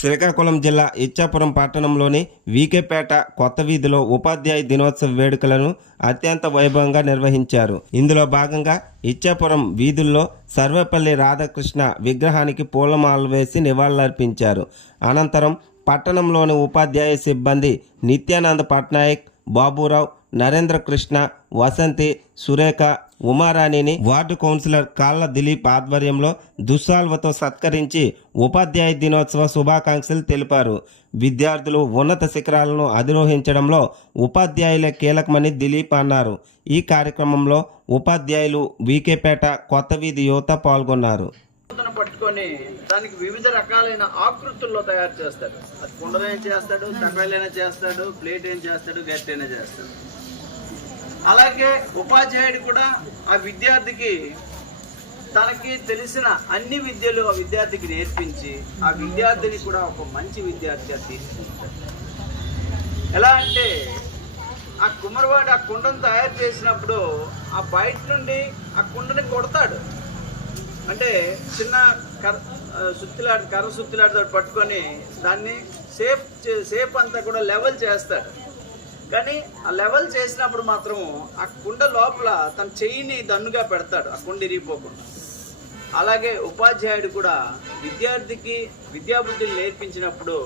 శ్రీకాకుళం జిల్లా ఇచ్చాపురం పట్టణంలోని వీకేపేట కొత్త వీధిలో ఉపాధ్యాయ దినోత్సవ వేడుకలను అత్యంత వైభవంగా నిర్వహించారు. ఇందులో భాగంగా ఇచ్చాపురం వీధుల్లో సర్వేపల్లి రాధాకృష్ణ విగ్రహానికి పూలమాలలు వేసి నివాళులర్పించారు. అనంతరం పట్టణంలోని ఉపాధ్యాయ సిబ్బంది నిత్యానంద పట్నాయక్, బాబురావు, నరేంద్ర కృష్ణ, వసంతి, సురేఖ, ఉమారాణిని వార్డు కౌన్సిలర్ కాళ్ళ దిలీప్ ఆధ్వర్యంలో దుస్సాల్వతో సత్కరించి ఉపాధ్యాయ దినోత్సవ శుభాకాంక్షలు తెలిపారు. విద్యార్థులు ఉన్నత శిఖరాలను అధిరోహించడంలో ఉపాధ్యాయులే కీలకమని దిలీప్ అన్నారు. ఈ కార్యక్రమంలో ఉపాధ్యాయులు, వీకేపేట కొత్త వీధి యువత పాల్గొన్నారు. పట్టుకొని దానికి వివిధ రకాలైన ఆకృతుల్లో తయారు చేస్తాడు. అది కుండలైనా చేస్తాడు, తపాలైనా చేస్తాడు, ప్లేట్ అయినా చేస్తాడు, గట్టి అయినా చేస్తాడు. అలాగే ఉపాధ్యాయుడు కూడా ఆ విద్యార్థికి తనకి తెలిసిన అన్ని విద్యలు ఆ విద్యార్థికి నేర్పించి ఆ విద్యార్థిని కూడా ఒక మంచి విద్యార్థిగా తీసుకుంటాడు. ఎలా అంటే ఆ కుమ్మరివాడు ఆ కుండను తయారు చేసినప్పుడు ఆ బయట నుండి ఆ కుండని కొడతాడు. అంటే చిన్న కర్ర సుత్తిలాడితో పట్టుకొని దాన్ని సేప్ అంతా కూడా లెవెల్ చేస్తాడు. కానీ ఆ లెవెల్ చేసినప్పుడు మాత్రము ఆ కుండ లోపల తన చెయ్యిని దన్నుగా పెడతాడు, ఆ కుండ ఇరిగిపోకుండా. అలాగే ఉపాధ్యాయుడు కూడా విద్యార్థికి విద్యాబుద్ధులు నేర్పించినప్పుడు